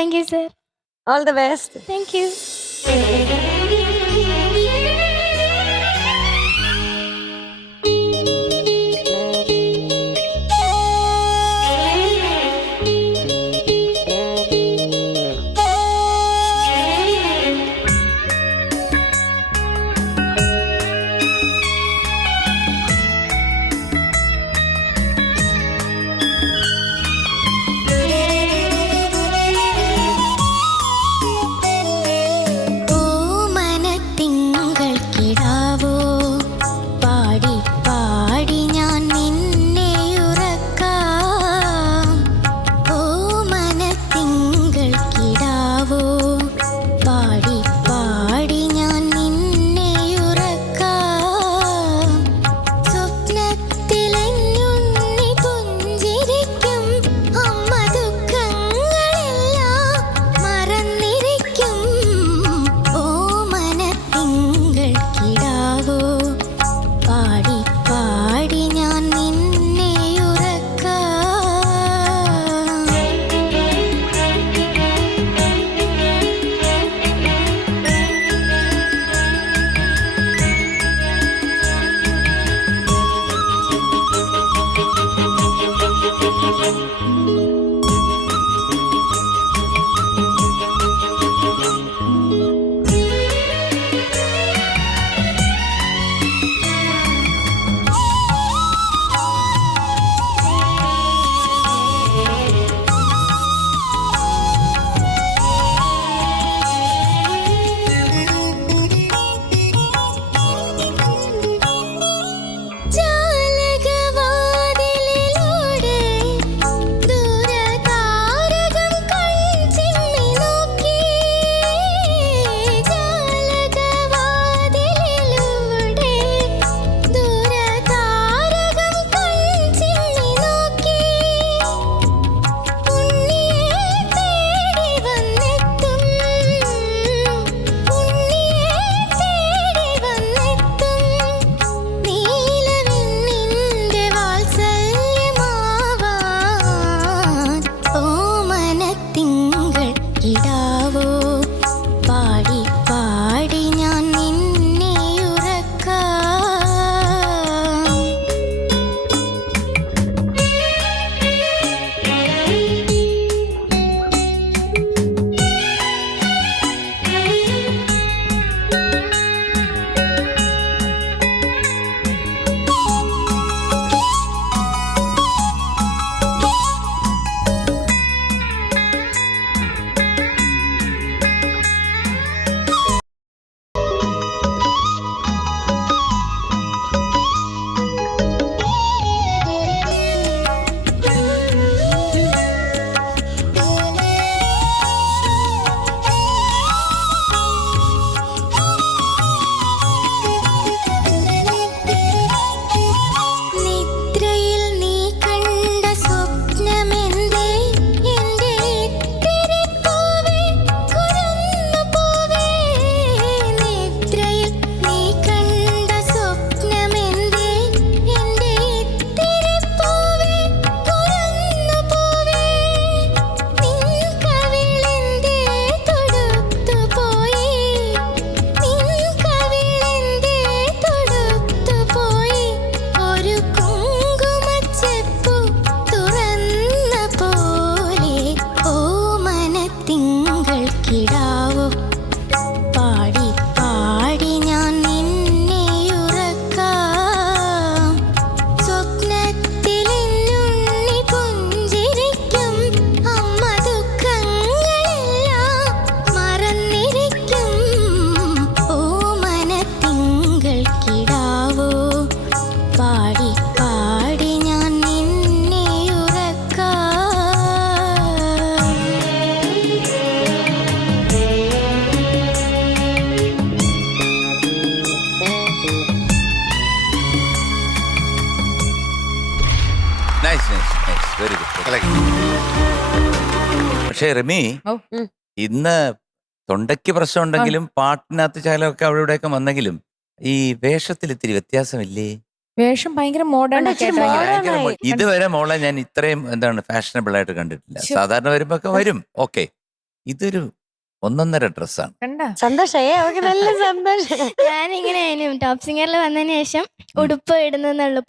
Thank you sir. All the best. Thank you. Very good. പക്ഷേ Rami, ഓ. ഇന്ന് തൊണ്ടയ്ക്ക് പ്രശ്നമുണ്ടെങ്കിലും പാട്ടിനകത്ത് ശകലമൊക്കെ അവിടെ ഇവിടെയൊക്കെ വന്നെങ്കിലും ഈ വേഷത്തിൽ ഇത്തിരി വ്യത്യാസമില്ലേ? വേഷം ഭയങ്കര മോഡേൺ ഉണ്ട്, ഇച്ചിരി modern. ഇതുവരെ മോളെ ഞാൻ ഇത്രയും എന്താണ് ഫാഷനബിൾ ആയിട്ട് കണ്ടിട്ടില്ല. സാധാരണ വരുമ്പോ ഒക്കെ വരും, ഓക്കെ. ഇതൊരു ഒന്നൊന്നര ഡ്രസ്സാണ്. കണ്ട സന്തോഷേ അവർക്ക് നല്ല സന്തോഷം. ഞാനിങ്ങനെ ടോപ്പ് സിംഗറിൽ വന്നതിന് ശേഷം ഉടുപ്പ് ഇടുന്നുള്ളൂ.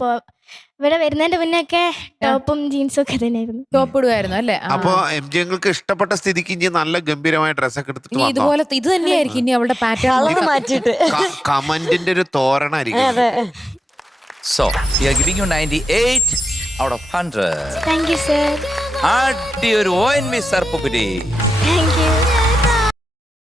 ഇവിടെ വരുന്നതിന്റെ മുന്നൊക്കെ ടോപ്പും ജീൻസും ഒക്കെ തന്നെയായിരുന്നു. ടോപ്പ് ഇടുമായിരുന്നു അല്ലേ? അപ്പൊ MJ ഇഷ്ടപ്പെട്ട സ്ഥിതിക്ക് ഇനി നല്ല ഗംഭീരമായ ഡ്രസ്സൊക്കെ എടുത്തിട്ട് ഇനി വന്നോ? ഇതുപോലെ ഇത് തന്നെയായിരിക്കും ഇനി അവളുടെ കളറ് പാറ്റേൺ. മാറ്റിട്ട്. കമന്റിന്റെ ഒരു തോരണായിരിക്കും. അതെ. So we are giving you 98 out of 100. Thank you sir. ആദ്യ ഒരു ONV സർപ്പുകുരി. Thank you.